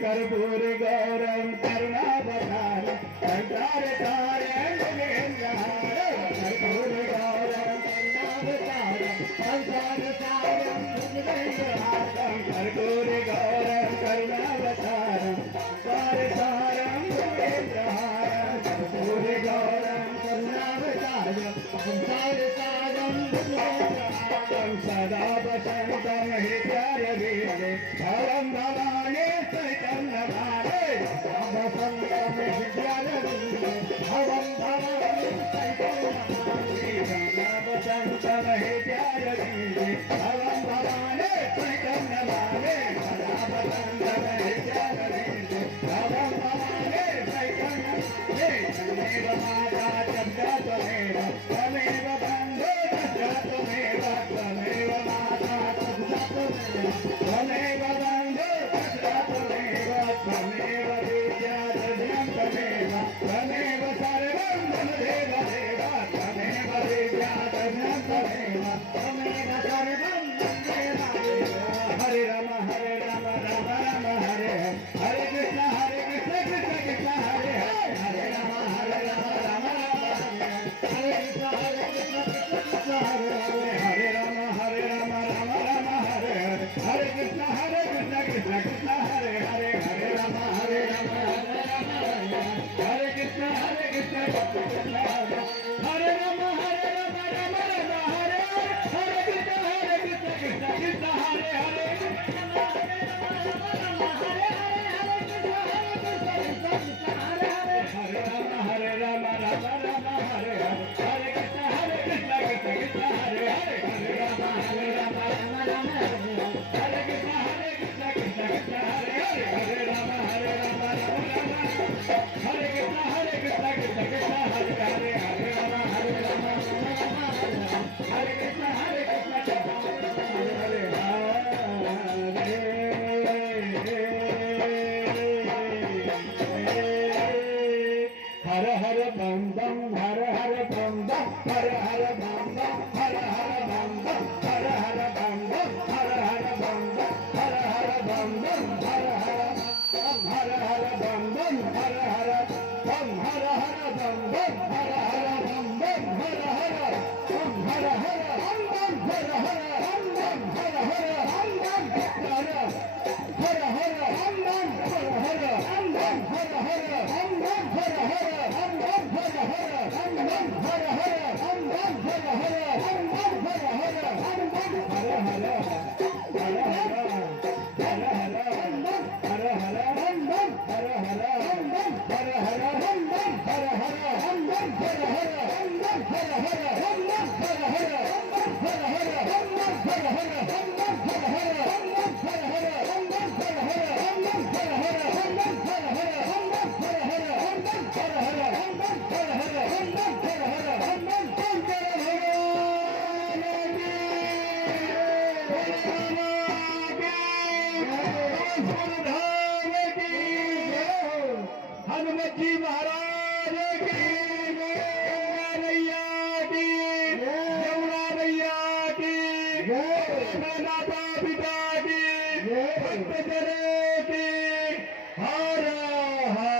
कर्पूर गौरम करुणावतार संसार तारण कर्पूर गौरम करुणावतार संसार तारण कर्पूर गौरम करुणावतार संसार तारण कर्पूर गौरम करुणावतार संसार तारण सदा वसंतम हृदय भवम भवानी चैतन्य भारे वसंतम हृदय भवम भवानी चैतन्य वसंतम हृदय भवम भवानी चैतन्य भारे वसंतम हृदय भवम भवानी चैतन्य तमेव माता जगदमेव तमेव बंधु जगदमेव तमेव माता जगदमेव तमेव बंधु जगदमेव तमेव विद्या जगदमेव तमेव सर्वं तमेव देव तमेव विद्या जगदमेव तमेव सर्वं तमेव हरे राम राम राम हरे हरे कृष्ण कृष्ण कृष्ण हरे हरे राम राम हरे कृष्ण कृष्ण हरे हरे राम राम राम हरे हरे कृष्ण कृष्ण कृष्ण हरे हरे हरे राम राम हरे कृष्ण कृष्ण कृष्ण हरे हरे राम राम हरे हरे कृष्ण कृष्ण कृष्ण हरे हरे हरे राम राम हरे हरे कृष्ण कृष्ण कृष्ण हरे हरे हरे राम राम हरे कृष्ण कृष्ण कृष्ण हरे हरे हरे राम हरे कृष्ण कृष्ण कृष्ण हरे हरे हरे राम हरे कृष्ण हरे हर हर बम बम हर हर बम बम हर हर बम बम हर हर बम बम हर हर बम बम हर हर बम बम हर हर बम बम हर हर बम बम हर हर बम हर हर बम बम हर हर बम बम हर हर बम हर हर बम बम हर हर बम बम हर हर बम बम हर हर बम बम हर हर बम बम हर हर बम बम हर हर हनुमत जी महाराज की यमुना नैया की माता पिता की भक्तजनों की हर हर